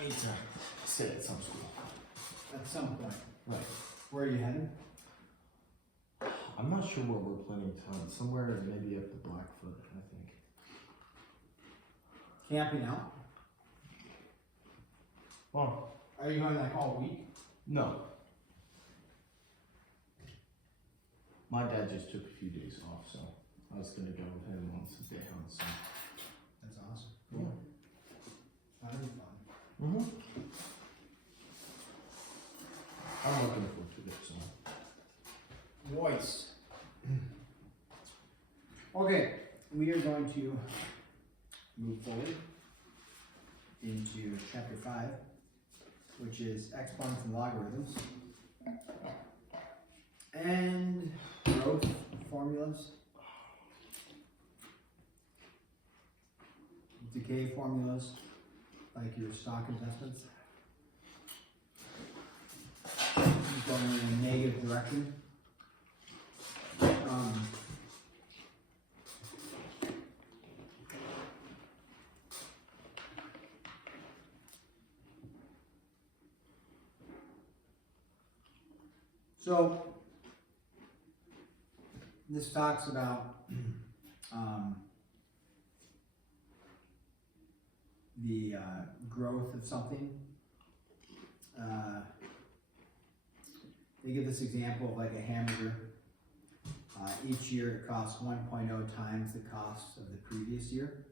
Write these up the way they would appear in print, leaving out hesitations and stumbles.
I need to sit at some school. At some point. Right. Where are you headed? I'm not sure where we're planning to. Somewhere maybe up the Blackfoot, I think. Camping out? Well, Are you going like all week? no. My dad just took a few days off, so I was gonna go with him on some day on some. That's awesome. Cool. That'll be fun. Mm-hmm. I'm looking forward to it, so. Voice. Okay, we are going to move forward into chapter 5, which is exponents and logarithms. And growth formulas. Decay formulas, like your stock investments. Going in a negative direction. So this talks about the growth of something. They give this example of like a hamburger. Each year it costs 1.0 times the cost of the previous year.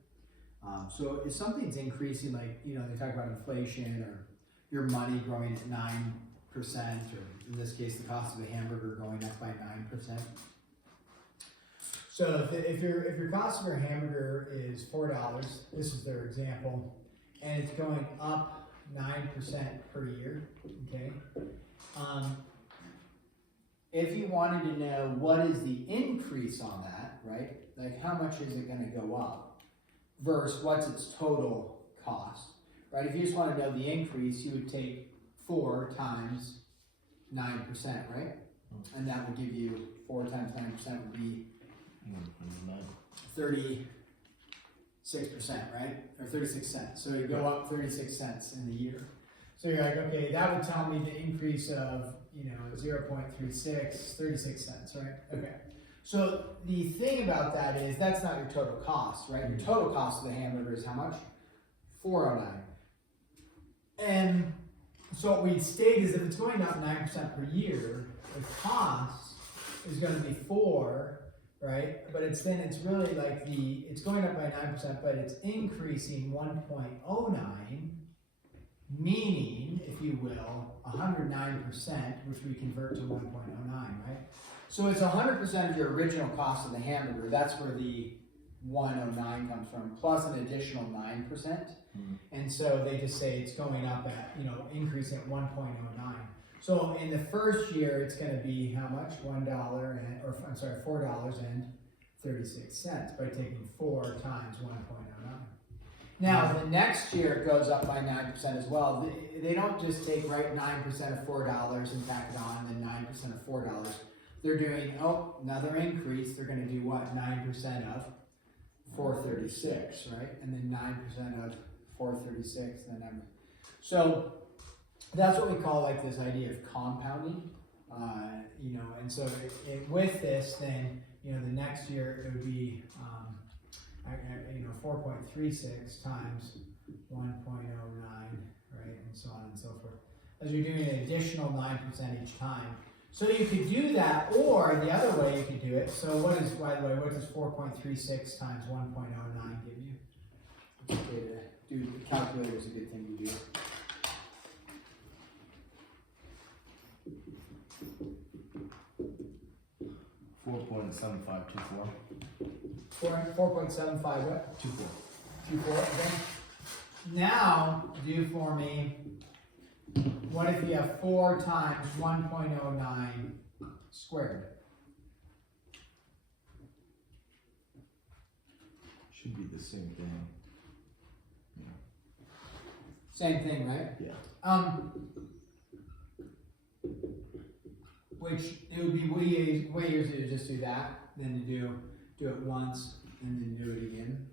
So if something's increasing, like, you know, they talk about inflation or your money growing at 9%, or in this case, the cost of a hamburger going up by 9%. So if your cost of your hamburger is $4, this is their example, and it's going up 9% per year, okay? If you wanted to know what is the increase on that, right? Like how much is it going to go up versus what's its total cost, right? If you just want to know the increase, you would take 4 times 9%, right? And that would give you 4 times 9% would be 36%, right? Or 36 cents. So you go up 36 cents in the year. So you're like, okay, that would tell me the increase of, you know, 0.36, 36 cents, right? Okay. So the thing about that is that's not your total cost, right? Your total cost of the hamburger is how much? $4.09. And so what we'd state is if it's going up 9% per year, the cost is going to be 4, right? But it's really like it's going up by 9%, but it's increasing 1.09, meaning, if you will, 109%, which we convert to 1.09, right? So it's 100% of your original cost of the hamburger. That's where the 109 comes from, plus an additional 9%. And so they just say it's going up at, you know, increasing at 1.09. So in the first year, it's going to be how much? $4.36 by taking 4 times 1.09. Now, the next year it goes up by 9% as well. They don't just take, right, 9% of $4 and tack it on, and then 9% of $4. They're doing, another increase. They're going to do what? 9% of 436, right? And then 9% of 436, and then so that's what we call like this idea of compounding, you know. And so with this, then, you know, the next year it would be, you know, 4.36 times 1.09, right, and so on and so forth. As you're doing an additional 9% each time. So you could do that, or the other way you could do it. So what is, by the way, what does 4.36 times 1.09 give you? It's okay to do, the calculator is a good thing to do. $4.7524. 4.75 what? 24. 24, okay. Now, do for me, what if you have 4 times 1.09 squared? Should be the same thing. Yeah. Same thing, right? Yeah. Which it would be way easier to just do that than to do it once and then do it again.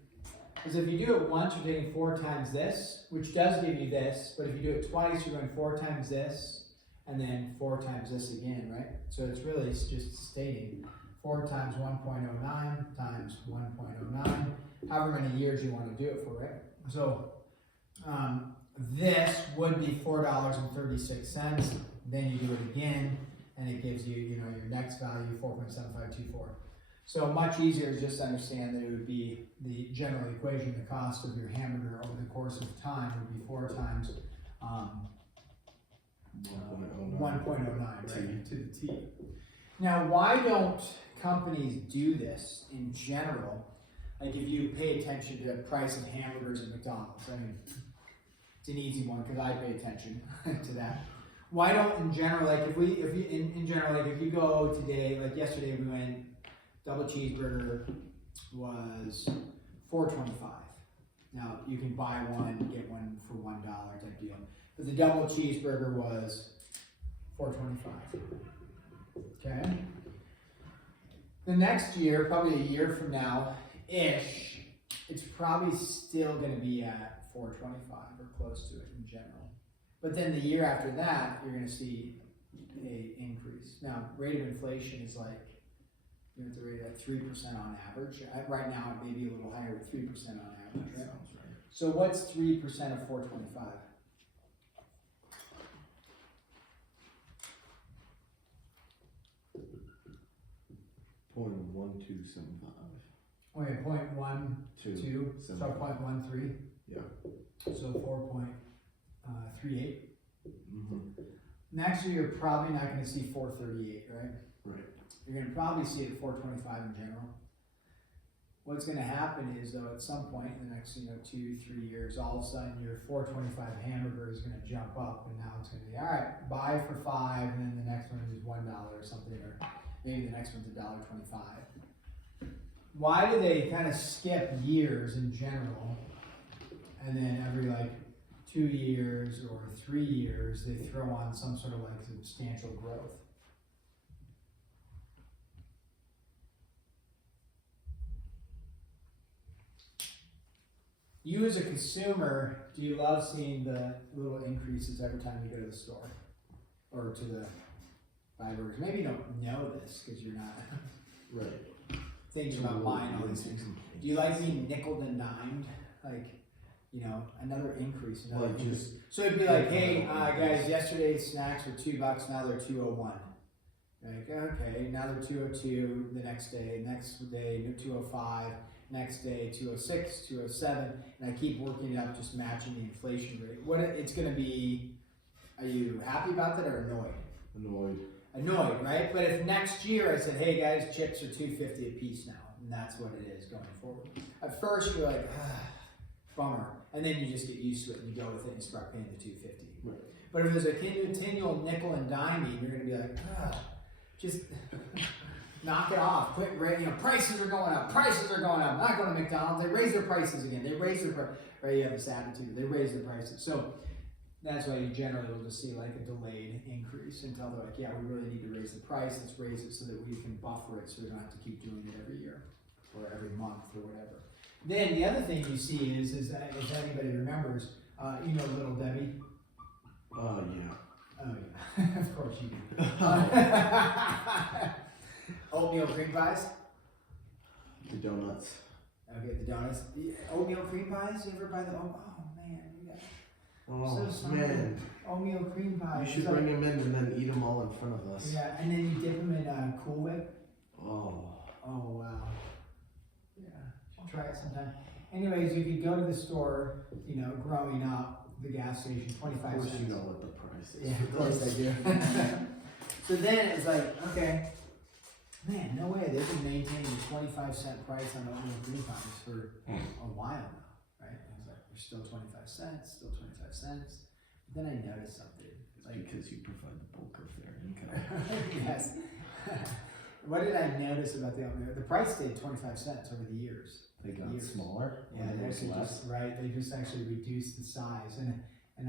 is if you do it once, you're taking 4 times this, which does give you this, but if you do it twice, you're going 4 times this, and then 4 times this again, right? So it's really just stating 4 times 1.09 times 1.09, however many years you want to do it for, right? So this would be $4.36. Then you do it again, and it gives you, your next value, 4.7524. So much easier to just understand that it would be the general equation, the cost of your hamburger over the course of time would be 4 times 1.09, right, to the T. Now, why don't companies do this in general? Like if you pay attention to the price of hamburgers at McDonald's, I mean, it's an easy one because I pay attention to that. Why don't in general, like if you go today, like yesterday we went, double cheeseburger was $4.25. Now you can buy one, get one for $1 type deal. But the double cheeseburger was $4.25. Okay. The next year, probably a year from now-ish, it's probably still going to be at $4.25 or close to it in general. But then the year after that, you're going to see a increase. Now, rate of inflation is like, at the rate of 3% on average. Right now, it may be a little higher with 3% on average. Right? Sounds right. So what's 3% of 425? .1275. Wait, 0.12, so 0.13. Yeah. So 4.38. Mm-hmm. Next year, you're probably not going to see 438, right? Right. You're going to probably see it at 425 in general. What's going to happen is, though, at some point in the next, 2-3 years, all of a sudden your 425 hamburger is going to jump up, and now it's going to be, all right, buy for $5, and then the next one is $1 or something, or maybe the next one's $1.25. Why do they kind of skip years in general, and then every 2 years or 3 years they throw on some sort of substantial growth? You as a consumer, do you love seeing the little increases every time you go to the store or to the buy burgers? Maybe you don't know this because you're not right. thinking about buying all these things. Do you like being nickel and dimed? Another increase, another increase. So it'd be like, hey, guys, yesterday's snacks were $2, now they're $2.01. Like, okay, now they're $2.02 the next day 2.05. Next day, 206, 207, and I keep working it up, just matching the inflation rate. What it's going to be, are you happy about that or annoyed? Annoyed, right? But if next year I said, hey guys, chips are $2.50 a piece now, and that's what it is going forward. At first you're like, bummer, and then you just get used to it and you go with it and start paying the $2.50. Right. But if there's a continual nickel and diming, you're going to be like, just knock it off. Quit, prices are going up. Prices are going up. Not going to McDonald's. They raise their prices again. They raise their prices. Right? You have this attitude. They raise their prices. So that's why you generally will just see a delayed increase until they're like, yeah, we really need to raise the price. Let's raise it so that we can buffer it so we don't have to keep doing it every year or every month or whatever. Then the other thing you see is that if anybody remembers, Little Debbie. Yeah. Oh yeah, of course you do. Oatmeal cream pies? The donuts. Okay, the donuts. The oatmeal cream pies? You ever buy the oh man, you got Man. Oatmeal cream pies. You should bring them in and then eat them all in front of us. Yeah, and then you dip them in Cool Whip. Oh Wow. Yeah, should try it sometime. Anyways, you could go to the store, growing up, the gas station, 25 cents. Of course you know what the price is. Yeah, of course I do. So then it's like, okay, man, no way, they've been maintaining a 25-cent price on oatmeal cream pies for a while now, right? I was like, they're still 25 cents, still 25 cents. But then I noticed something. It's because you provide the bulk of their income. Yes. What did I notice about the oatmeal? The price stayed 25 cents over the years. They got smaller. Yeah, they actually they just actually reduced the size, and I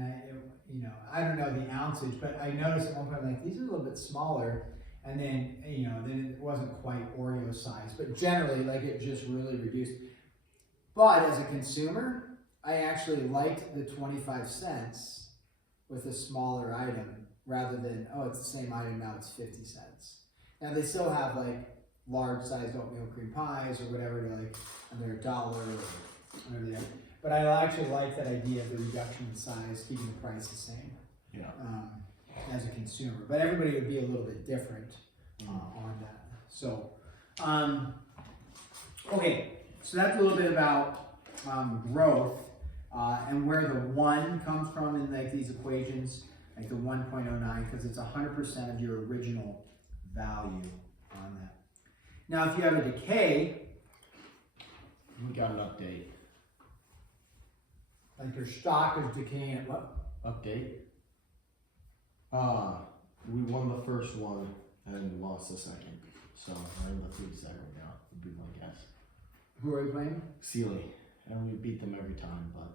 don't know the ounceage, but I noticed at one point like these are a little bit smaller, and then then it wasn't quite Oreo size, but generally it just really reduced. But as a consumer, I actually liked the 25 cents with a smaller item rather than, oh, it's the same item, now it's 50 cents. Now they still have like large sized oatmeal cream pies or whatever, they're like under $1 or whatever they are. But I actually like that idea of the reduction in size, keeping the price the same. Yeah. As a consumer, but everybody would be a little bit different on that. So, okay, so that's a little bit about growth and where the 1 comes from in like these equations, like the 1.09, because it's 100% of your original value on that. Now, if you have a decay, We got an update. like your stock is decaying at what? Update. We won the first one and lost the second. So we're in the third set right now, would be my guess. Who are you playing? Sealy. And we beat them every time, but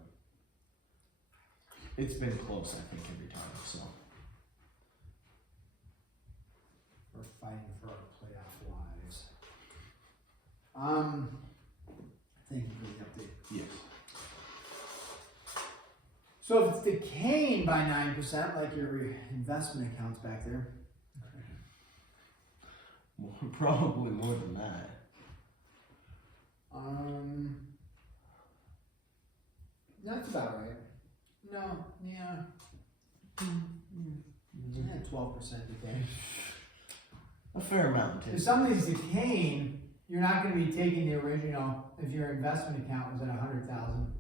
it's been close, I think, every time, so. We're fighting for our playoff lives. Thank you for the update. Yes. So if it's decaying by 9%, like your investment accounts back there, Probably more than that. that's about right. No, yeah. Yeah, 12% decay. A fair amount, too. If something's decaying, you're not going to be taking the original. If your investment account was at 100,000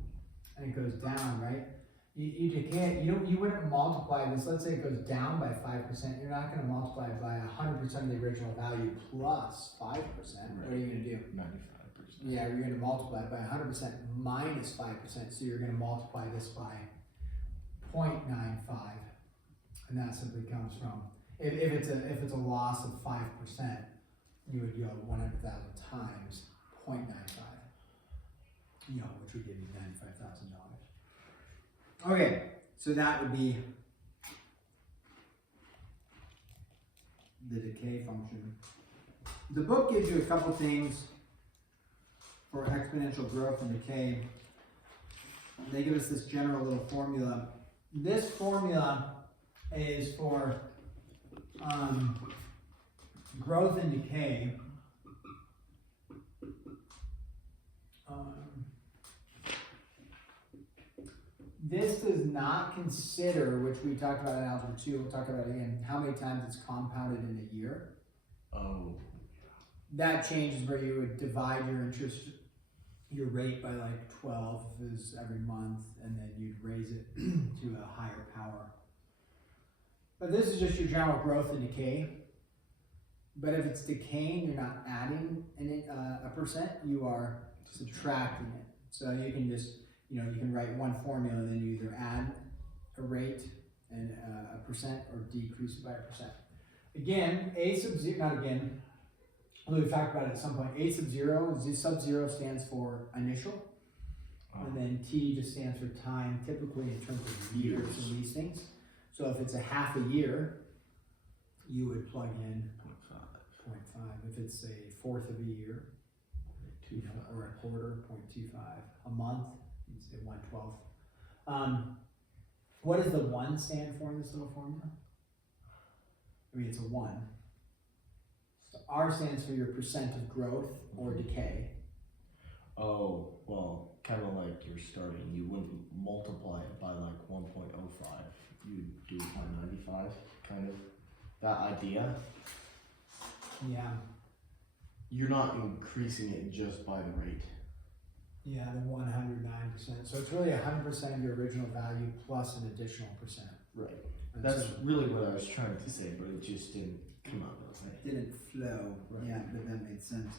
and it goes down, right? You decay it. You wouldn't multiply this. Let's say it goes down by 5%. You're not going to multiply it by 100% of the original value plus 5%. Right. What are you going to do? 95%. Yeah, you're going to multiply it by 100% minus 5%. So you're going to multiply this by 0.95, and that simply comes from if it's a loss of 5%, you would go 100,000 times 0.95, which would give you $95,000. Okay, so that would be the decay function. The book gives you a couple things for exponential growth and decay. They give us this general little formula. This formula is for growth and decay. This does not consider, which we talked about in Algebra 2, we'll talk about it again, how many times it's compounded in a year. Oh. That changes where you would divide your rate by like 12 is every month, and then you'd raise it to a higher power. But this is just your general growth and decay. But if it's decaying, you're not adding a percent, you are subtracting it. So you can just, you can write one formula, and then you either add a rate and a percent or decrease it by a percent. Again, we've talked about it at some point. A sub 0, sub 0 stands for initial, and then T just stands for time, typically in terms of years and these things. So if it's a half a year, you would plug in 0.5. If it's a fourth of a year, or a quarter, 0.25. A month, you'd say 1/12. What does the 1 stand for in this little formula? I mean, it's a 1. So R stands for your percent of growth or decay. Oh, well, kind of like you're starting. You wouldn't multiply it by like 1.05. You'd do it by 95, kind of. That idea. Yeah. You're not increasing it just by the rate. Yeah, the 109%. So it's really 100% of your original value plus an additional percent. Right. And That's so really what I was trying to say, but it just didn't come out that way. it didn't flow. Right. Yeah, but that made sense.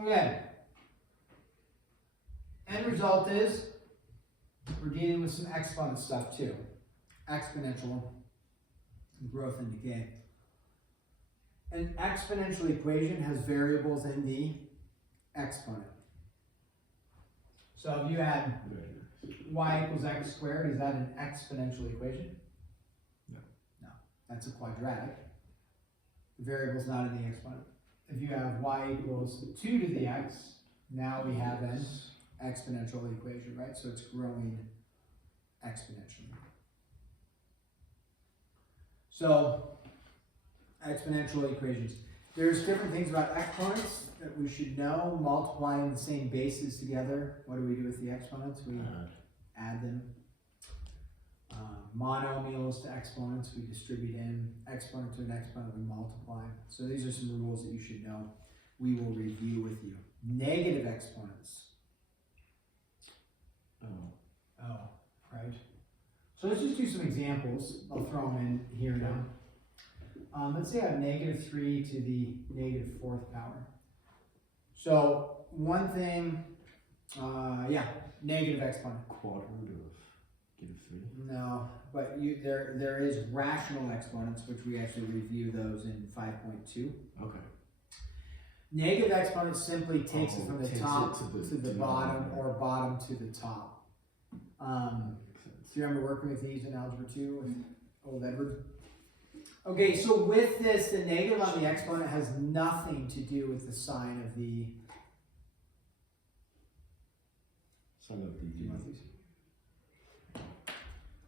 Okay. End result is we're dealing with some exponent stuff too. Exponential growth and decay. An exponential equation has variables in the exponent. So if you had y equals x squared, is that an exponential equation? No. No, that's a quadratic. The variable's not in the exponent. If you have y equals 2 to the x, Now we have an exponential equation, right? So it's growing exponentially. So, exponential equations. There's different things about exponents that we should know. Multiplying the same bases together. What do we do with the exponents? We add them. Monomials to exponents, we distribute in. Exponent to an exponent, we multiply. So these are some rules that you should know. We will review with you. Negative exponents. Oh, right. So let's just do some examples. I'll throw them in here now. Let's say I have -3 to the -4th power. So one thing, negative exponent. Quadrant of -3. No, but there is rational exponents, which we actually review those in 5.2. Okay. Negative exponent simply takes it from the takes top it to the bottom or bottom to the top. Do you remember working with these in Algebra 2 with old Edward? Okay, so with this, the negative on the exponent has nothing to do with the sign of the... Sign of the... Do you want these?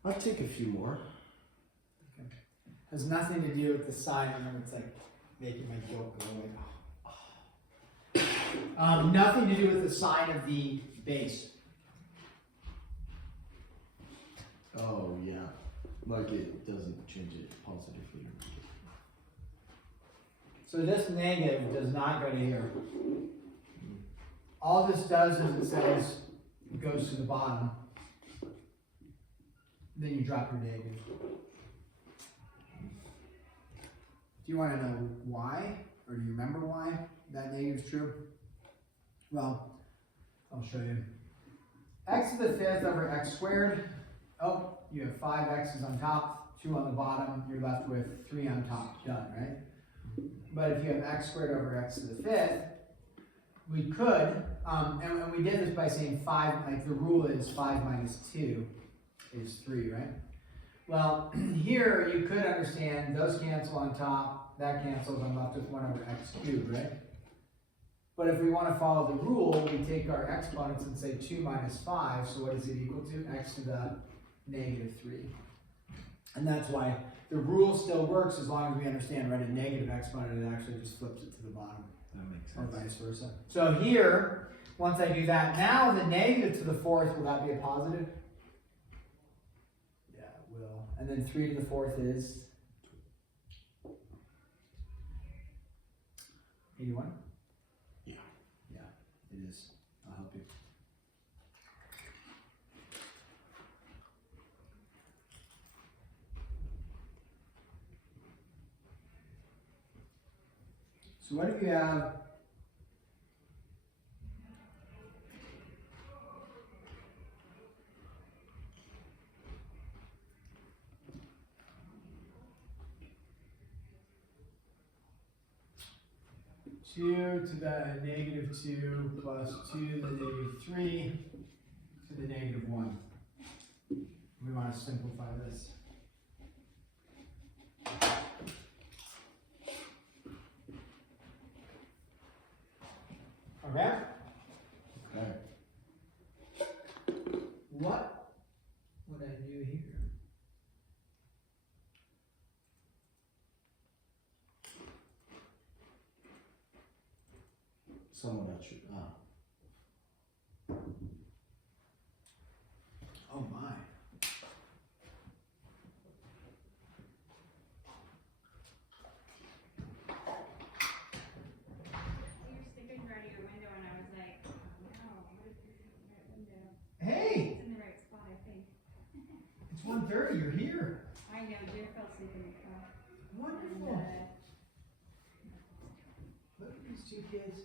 I'll take a few more. Okay. Has nothing to do with the sign. I remember it's like making my joke go away. Nothing to do with the sign of the base. Oh, yeah. Like it doesn't change it positively. So this negative does not go to here. All this does is it says it goes to the bottom. Then you drop your negative. Do you want to know why? Or do you remember why that negative is true? Well, I'll show you. X to the 5th over x squared. Oh, you have 5 x's on top, 2 on the bottom. You're left with 3 on top. Done, right? But if you have x squared over x to the 5th, we could, and we did this by saying 5, like the rule is 5 minus 2 is 3, right? Well, here you could understand those cancel on top, that cancels, I'm left with 1 over x cubed, right? But if we want to follow the rule, we take our exponents and say 2 minus 5, so what is it equal to? X to the -3. And that's why the rule still works as long as we understand, right? A negative exponent, it actually just flips it to the bottom. That makes Or sense. vice versa. So here, once I do that, now the negative to the 4th, will that be a positive? Yeah, it will. And then 3 to the 4th is 81? Yeah. Yeah, it is. I'll help you. So what if you have 2 to the -2 plus 2 to the -3 to the -1. We want to simplify this. Okay? Okay. What would I do here? Someone at you. Oh my. You're sticking right at your window, and I was like, no, what is this in the right window? Hey, It's in the right spot, I think. it's 1:30. You're here. I know, Deer fell asleep in the car. Wonderful. And, Look at these 2 kids.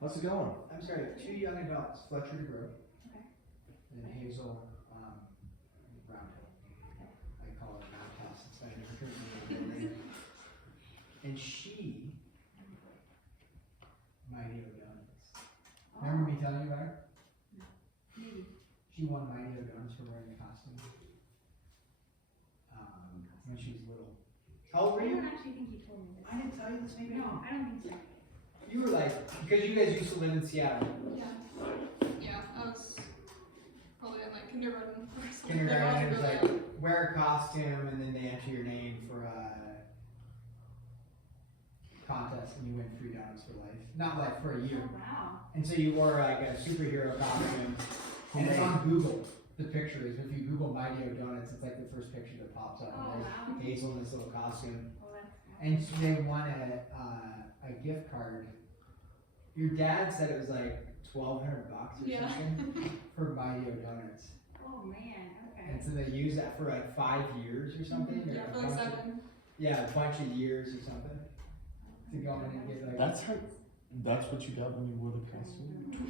How's it going? I'm sorry, 2 young adults. Fletcher DeGroat. Okay. And Hazel Roundhill. I call her Roundhouse instead of her. And she Mighty O Donuts. Remember me telling you about her? Maybe. She won Mighty O Donuts for wearing a costume. When she was little. How old were I you? don't actually think you told me this. I didn't tell you this, maybe. No, I don't think so. You were like, because you guys used to live in Seattle. Yeah. Yeah, I was probably in like kindergarten or something. Kindergarten, it was Really like, young. wear a costume and then they enter your name for a contest and you win free donuts for life. Not like for a year. Oh, wow. And so you wore like a superhero costume. And it's on Google, the picture is. If you Google My Dio Donuts, it's like the first picture that pops up. Oh, And there's wow. Hazel in this little costume. Well, that's cool. And so they won a gift card. Your dad said it was like $1,200 or Yeah. something for My Dio Donuts. Oh, man, okay. And so they use that for like 5 years or something. Or Yeah, a for like bunch of- 7. Yeah, a bunch of years or something. To go in and get like. That's how. That's what you got when you wore the costume. I was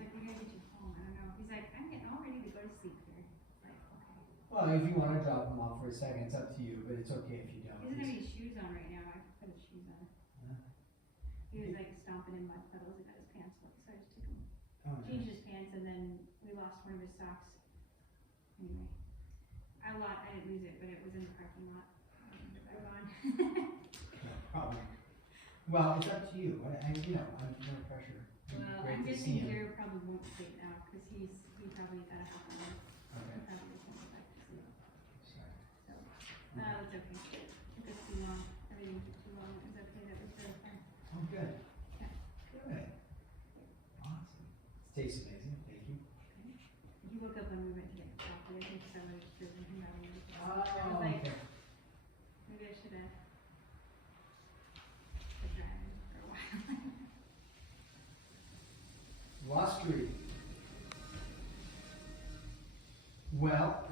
like, we gotta get you home. I don't know. He's like, I'm getting all ready to go to sleep here. Like, okay. Well, if you want to drop them off for a second, it's up to you, but it's okay if you don't. He doesn't have any shoes on right now. I could put his shoes on. He was like stomping in mud puddles and got his pants wet, so I just took him, Oh, nice. changed his pants, and then we lost one of his socks. Anyway, I didn't lose it, but it was in the parking lot. They're gone. No problem. Well, it's up to you. I'm no pressure. Well, Great I'm to guessing see him. Jared probably won't sleep now because he probably got a half hour. Okay. He probably just went back to sleep. Sorry. So, it's okay. It took too long. Everything took too long. It was okay. That was really fun. Oh, good. Yeah. Good. Awesome. It tastes amazing. Thank you. He woke up when we went to get coffee. I think someone was driven him out. Oh, I was like, okay. maybe I should have driven for a while. Law Street. Well,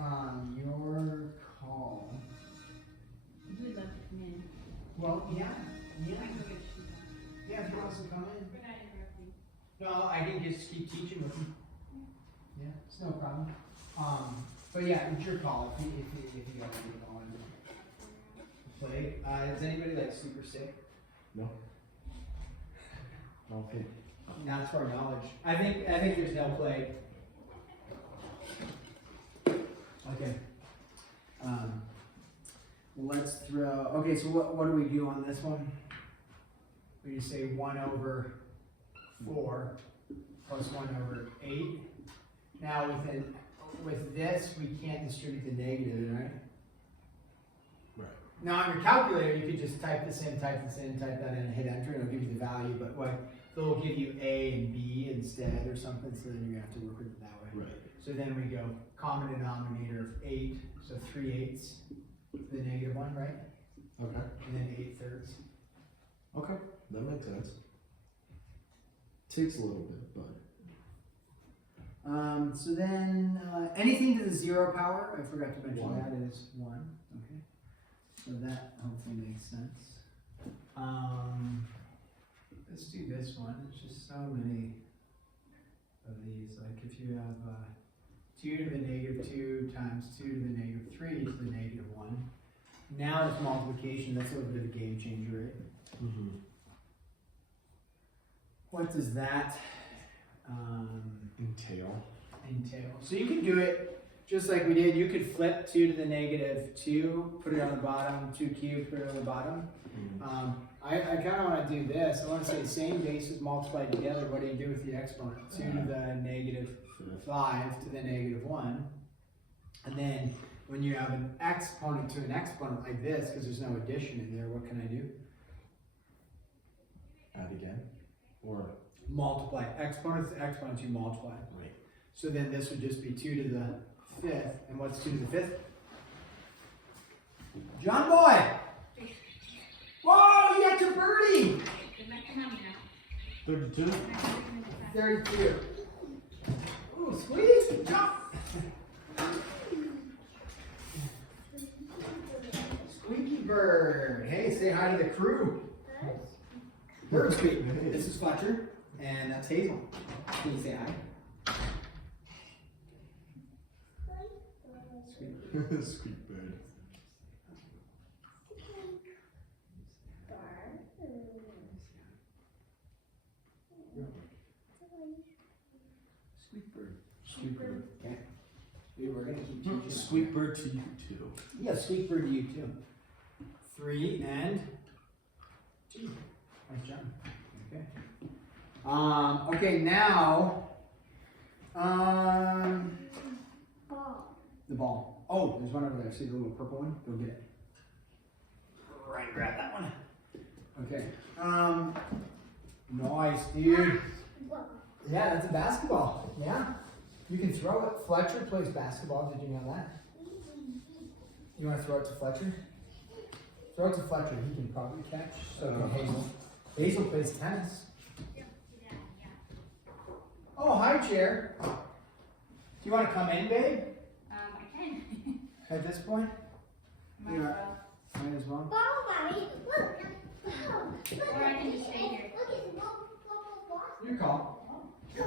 your call. You would love to come in. Well, yeah. I can go get shoes on. Yeah, if he wants to come in. We're not interrupting. No, I can just keep teaching with him. Yeah, it's no problem. But yeah, it's your call if you guys get on. Play. Is anybody like super sick? No. Okay. Not to our knowledge. I think there's no plague. Okay. Let's throw. Okay, so what do we do on this one? We just say 1/4 plus 1/8. Now with this, we can't distribute the negative, right? Right. Now on your calculator, you could just type this in, type that in, and hit enter, and it'll give you the value. But what they'll give you A and B instead or something, so then you're gonna have to work with it that way. Right. So then we go common denominator of 8, so 3/8 the -1, right? Okay. And then 8/3. Okay. That makes sense. Takes a little bit, but. So then anything to the 0 power, I forgot to mention 1. that is 1. Okay. So that hopefully makes sense. Let's do this one. There's just so many of these. Like if you have 2 to the -2 times 2 to the -3 to the -1. Now it's multiplication. That's a little bit of a game changer, right? Mm-hmm. What does that Entail. entail? So you can do it just like we did. You could flip 2 to the -2, put it on the bottom, 2 cubed, put it on the bottom. Mm-hmm. I kind of want to do this. I want to say same bases multiplied together. What do you do with the exponent? 2 to the -5 to the -1. And then when you have an exponent to an exponent like this, because there's no addition in there, what can I do? Add again. Or. Multiply. Exponents to exponents, you multiply. Right. So then this would just be 2 to the 5th. And what's 2 to the 5th? John Boy! Whoa, you got your birdie! Good luck to mommy now. 32. Good luck to him this time. 32. Ooh, squeeze! Jump! Squeaky bird. Hey, say hi to the crew. Bird speak. This is Fletcher, and that's Hazel. Can you say hi? Squeak. Squeak bird. Squeak bird. Squeak bird. Okay. Dude, we're gonna keep teaching. Squeak bird to you too. Yeah, squeak bird to you too. 3 and 2. Nice job. Okay. Okay, now, the ball. Oh, there's one over there. See the little purple one? Go get it. Right, and grab that one. Okay. Nice, dude. Yeah, that's a basketball. Yeah. You can throw it. Fletcher plays basketball. Did you know that? You want to throw it to Fletcher? Throw it to Fletcher. He can probably catch. So can Hazel. Hazel plays tennis. Oh, hi, Chair. Do you want to come in, babe? I can. At this point? Might as well. Might as well. Or I can just stay here. Your call. Oh,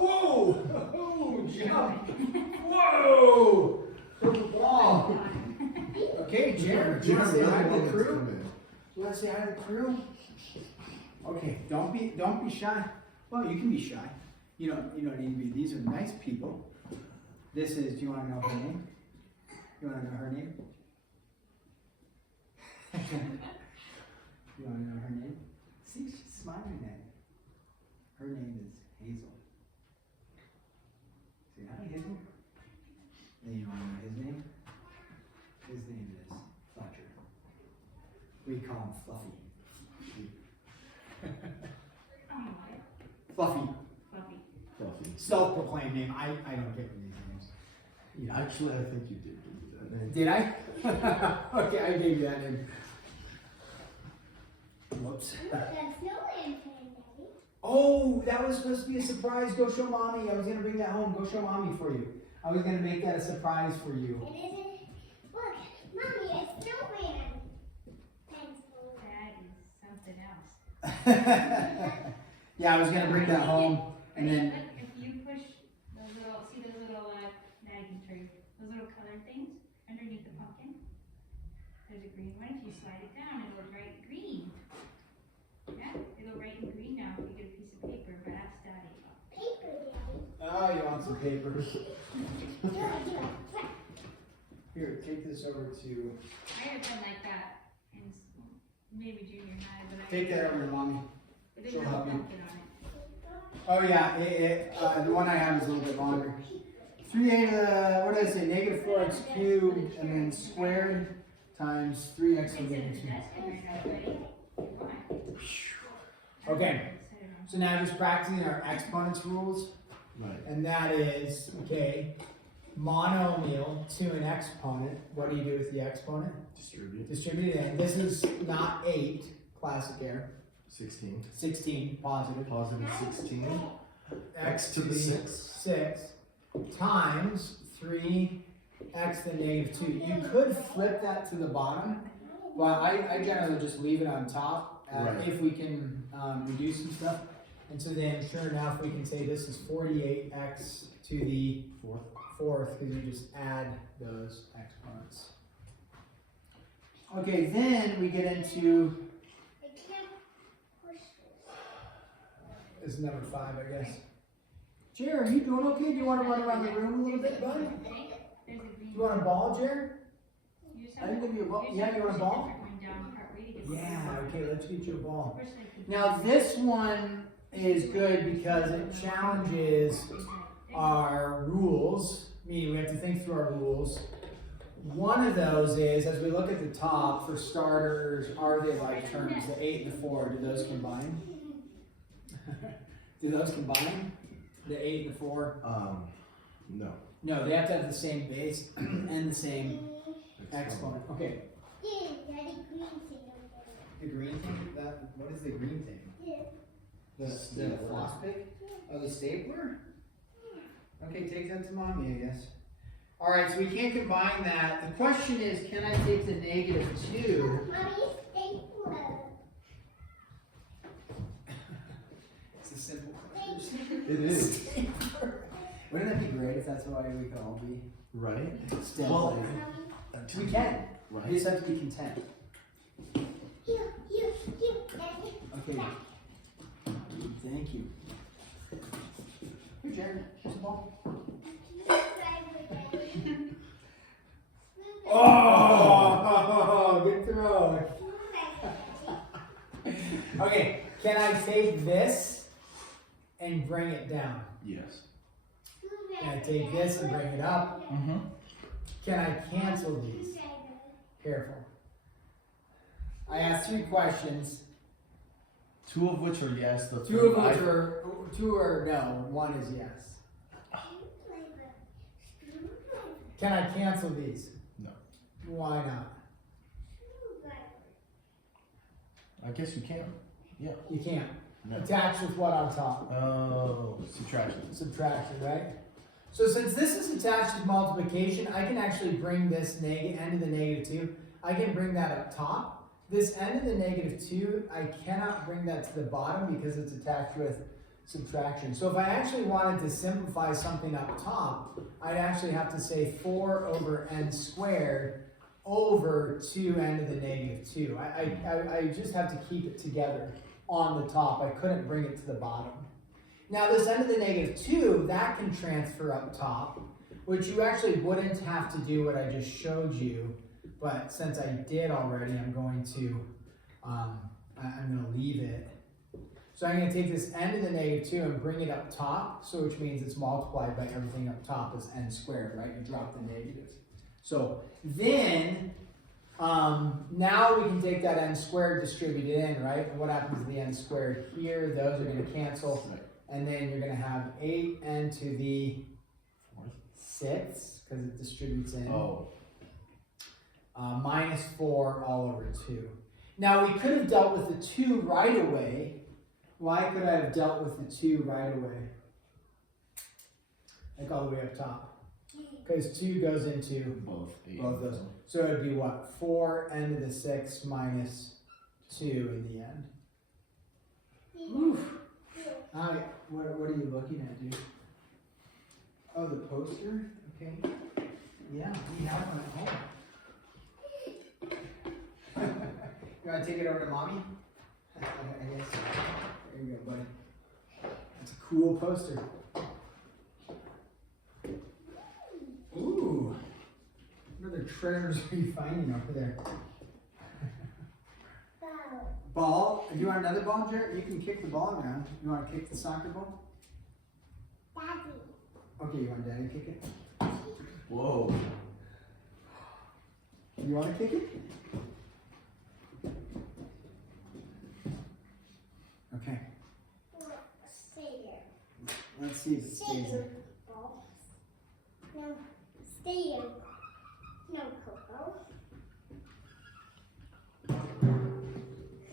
whoa! Oh, jump! Whoa! Purple ball. Okay, Jared, do you want to say hi to the crew? Do you want to say hi to the crew? Okay, don't be shy. Well, you can be shy. You don't need to be. These are nice people. This is. Do you want to know her name? You want to know her name? You want to know her name? See, she's smiling at you. Her name is Hazel. Say hi, Hazel. Then you want to know his name? His name is Fletcher. We call him Fluffy. Fluffy. Fluffy. Self-proclaimed name. I don't get these names. Yeah, actually, I think you did give me that name. Did I? Okay, I gave you that name. Whoops. Oh, that was supposed to be a surprise. Go show mommy. I was gonna bring that home. Go show mommy for you. I was gonna make that a surprise for you. That is something else. Yeah, I was gonna bring that home, and then. Look, if you push those little, see those little, now you can turn, those little colored things underneath the pumpkin. There's a green one. If you slide it down, it'll write green. Yeah, it'll write in green now if you get a piece of paper, but ask Daddy. Oh, you want some paper? Here, take this over to. I had done like that in maybe junior high, but Take that over to mommy. But there's She'll no help you. pumpkin on it. Oh yeah, the one I have is a little bit longer. 3a to the, what did I say, negative 4x cubed, and then squared times 3x to the negative 2. Okay, so now just practicing our exponents rules. Right. And that is, okay, monomial to an exponent. What do you do with the exponent? Distribute. Distribute it in. This is not 8, classic error. 16. 16, positive. Positive 16. X to the 6 times 3x to the negative 2. You could flip that to the bottom, but I generally just leave it on top Right. if we can reduce some stuff. And so then, sure enough, we can say this is 48x to the fourth because you just add those exponents. Okay, then we get into is number 5, I guess. Jer, are you doing okay? Do you want to run around the room a little bit, bud? There's a green Do you want a ball, Jer? You just I can give you a ball. Yeah, you want a ball? Yeah, okay, let's get you a ball. Now this one is good because it challenges our rules, meaning we have to think through our rules. One of those is, as we look at the top, for starters, are they like terms, the 8 and the 4, do those combine? Do those combine? The 8 and the 4? No. No, they have to have the same base and the same exponent. Okay. The green thing? What is the green thing? The floss pick? Oh, the stapler? Okay, take that to mommy, I guess. Alright, so we can't combine that. The question is, can I take the negative 2? It's a simple question. It is. Wouldn't that be great if that's why we could all be? Right? Still. Well, We can. We right? just have to be content. Okay. Thank you. Here, Jared. Here's the ball. Oh, good throw. Okay, Can I take this and bring it down? Yes. Can I take this and bring it up? Mm-hmm. Can I cancel these? Careful. I asked 3 questions. 2 of which are yes. The 2 third of which I- are 2 are no. 1 is yes. Can I cancel these? No. Why not? I guess you can. Yeah. You can't. No. Attach with what on top? Oh, subtraction. Subtraction, right? So since this is attached with multiplication, I can actually bring this end of the -2. I can bring that up top. This end of the -2, I cannot bring that to the bottom because it's attached with subtraction. So if I actually wanted to simplify something up top, I'd actually have to say 4 over n squared over 2n to the -2. I just have to keep it together on the top. I couldn't bring it to the bottom. Now this end of the -2, that can transfer up top, which you actually wouldn't have to do what I just showed you, but since I did already, I'm going to leave it. So I'm going to take this end of the -2 and bring it up top, so which means it's multiplied by everything up top is n squared, right? You drop the negatives. So then, now we can take that n squared, distribute it in, right? And what happens to the n squared here? Those are going to cancel. Right. And then you're going to have 8n to the 6th, because it distributes in. Oh. Minus 4 all over 2. Now we could have dealt with the 2 right away. Why could I have dealt with the 2 right away? Like all the way up top. Because 2 goes into Both. both those. So it'd be what? 4n to the 6 minus 2 in the end. Oof. What are you looking at, dude? Oh, the poster? Okay. Yeah, we have one at home. You want to take it over to mommy? I guess. There you go, buddy. That's a cool poster. Ooh. What other treasures are you finding over there? Ball? Do you want another ball, Jared? You can kick the ball around. You want to kick the soccer ball? Daddy. Okay, you want Daddy to kick it? Whoa. You want to kick it? Okay. Stay there. Let's see if it stays there. No, stay here. No, Coco.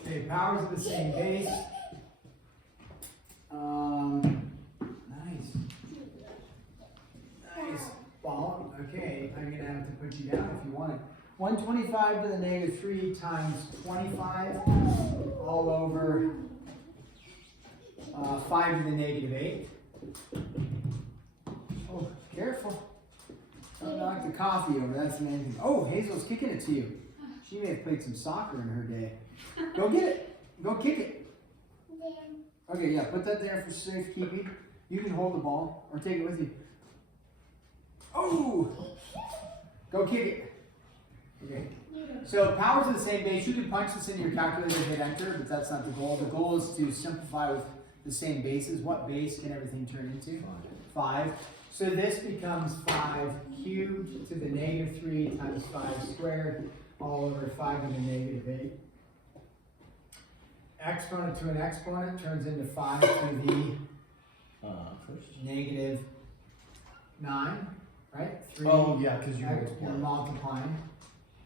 Okay, powers of the same base. Nice. Nice ball. Okay, I'm gonna have to put you down if you want it. 125 to the -3 times 25 all over 5 to the -8. Oh, careful. Don't knock the coffee over, that's the main thing. Oh, Hazel's kicking it to you. She may have played some soccer in her day. Go get it. Go kick it. Okay, yeah, put that there for safekeeping. You can hold the ball or take it with you. Oh! Go kick it. Okay. So powers of the same base. You can punch this into your calculator and hit enter, but that's not the goal. The goal is to simplify with the same bases. What base can everything turn into? 5. So this becomes 5 cubed to the -3 times 5 squared all over 5 to the -8. Exponent to an exponent turns into 5 to the First. -9, right? 3 Oh yeah, because you're multiplying.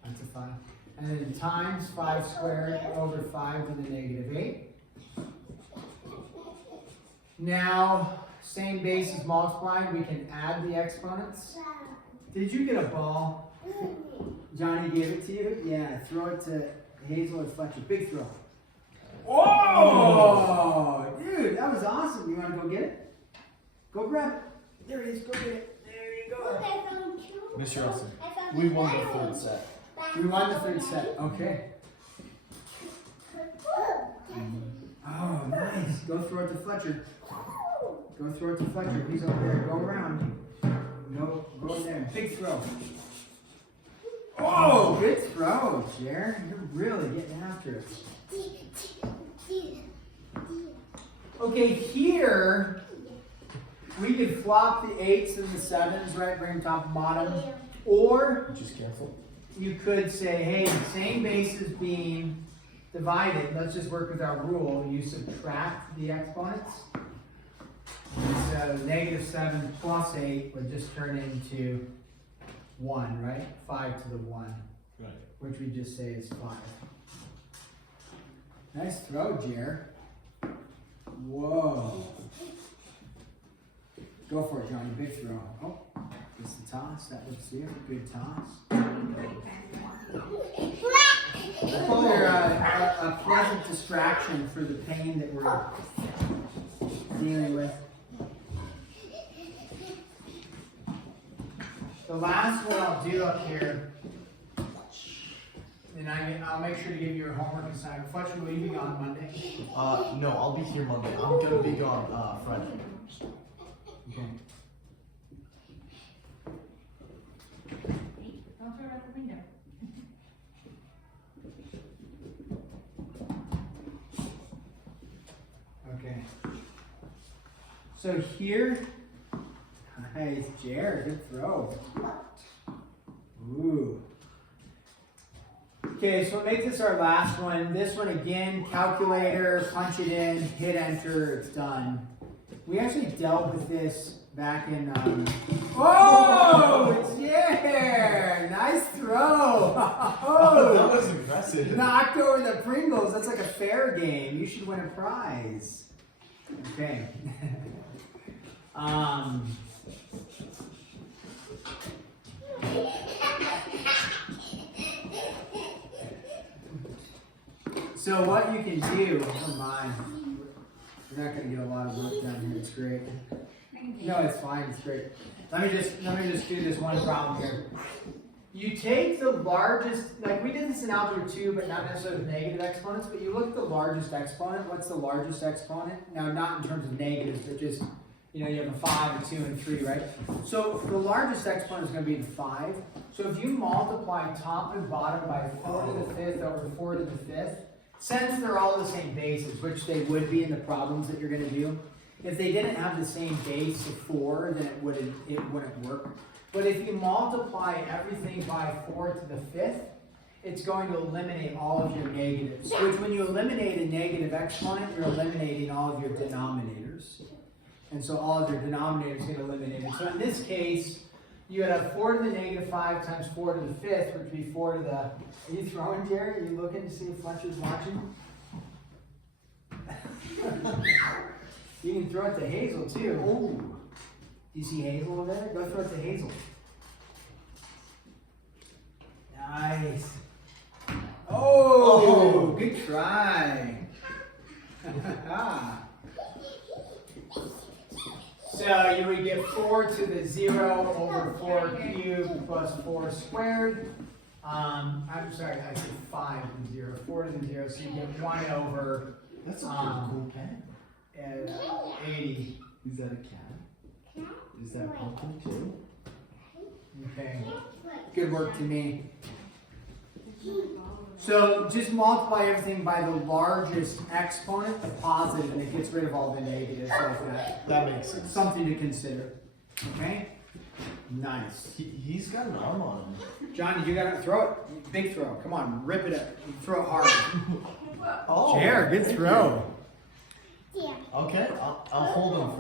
That's a 5. And then times 5 squared over 5 to the -8. Now, same base as multiplying, we can add the exponents. Did you get a ball? Johnny gave it to you? Yeah, throw it to Hazel and Fletcher. Big throw. Oh, dude, that was awesome. You want to go get it? Go grab it. There it is. Go get it. There you go. Look, I found 2. Mr. Olsen, I found we won the another third one. set. We won the third set. Okay. Oh, nice. Go throw it to Fletcher. Go throw it to Fletcher. He's over there. Go around. No, go in there. Big throw. Oh, good throw, Jer. You're really getting after it. Okay, here we could flop the 8s and the 7s, right? Bring them top and bottom. Or Just cancel. you could say, hey, same bases being divided. Let's just work with our rule. You subtract the exponents. And so -7 plus 8 would just turn into 1, right? 5 to the 1. Right. Which we just say is 5. Nice throw, Jer. Whoa. Go for it, Johnny. Big throw. Oh, it's the toss. That looks good. Good toss. They're a pleasant distraction for the pain that we're dealing with. The last one I'll do up here, and I'll make sure to give you your homework assignment. Fletcher, will you be gone Monday? No, I'll be here Monday. I'm gonna be gone Friday. Okay. Hey, don't throw it out the window. Okay. So here, nice, Jared, good throw. Ooh. Okay, so make this our last one. This one again, calculator, punch it in, hit enter, it's done. We actually dealt with this back in, oh, it's Jared, nice throw. Oh, that was impressive. Knocked over the Pringles. That's like a fair game. You should win a prize. Okay. So what you can do, oh my, we're not gonna get a lot of work done here. It's great. No, it's fine. It's great. Let me just do this one problem here. You take the largest, like we did this in algebra 2, but not necessarily with negative exponents, but you look at the largest exponent. What's the largest exponent? Now, not in terms of negatives, but just, you have a 5, a 2, and 3, right? So the largest exponent is going to be the 5. So if you multiply top and bottom by 4 to the 5th over 4 to the 5th, since they're all the same bases, which they would be in the problems that you're going to do, if they didn't have the same base of 4, then it wouldn't work. But if you multiply everything by 4 to the 5th, it's going to eliminate all of your negatives. Which when you eliminate a negative exponent, you're eliminating all of your denominators. And so all of your denominators get eliminated. So in this case, you would have 4 to the -5 times 4 to the 5th, which would be 4 to the... Are you throwing, Jerry? Are you looking to see if Fletcher's watching? You can throw it to Hazel, too. Oh. Do you see Hazel over there? Go throw it to Hazel. Nice. Oh, good try. So you would get 4 to the 0 over 4 cubed plus 4 squared. I'm sorry, I said 5 to the 0. 4 to the 0, so you get 1 over That's a pretty cool pen. 80. Is that a cat? Is that pumpkin too? Okay. Good work to me. So just multiply everything by the largest exponent, the positive, and it gets rid of all the negatives like that. That makes sense. Something to consider. Okay? Nice. He's got an arm on him. Johnny, you gotta throw it. Big throw. Come on, rip it up. Throw it hard. Oh, Jared, good thank throw. Yeah. you. Okay, I'll hold him for you.